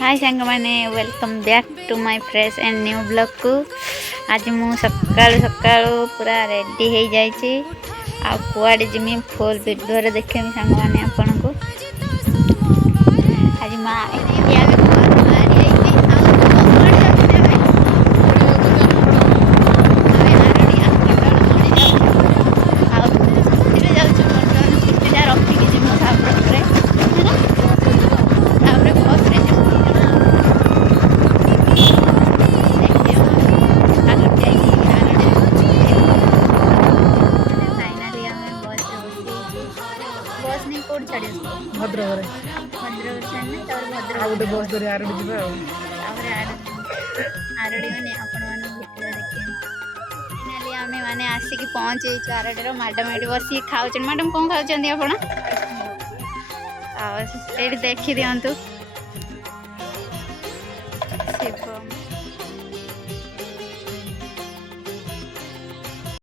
हाय सांग मैंने welcome back to my fresh and new blog को। आज मु सकाळु सकाळु पूरा रेडी हो जाइए आ कुआडे जिमी फुल वीडियो देखेमी सांग मैंने आपन को। आज माँ भद्रक गोटे बस धरी आरडी जा आरडी मैंने आमे माने आसिक पहुँचे आरडी मैडम ये बस खाऊ मैडम कौन खाऊँ आप देखी दिंतु।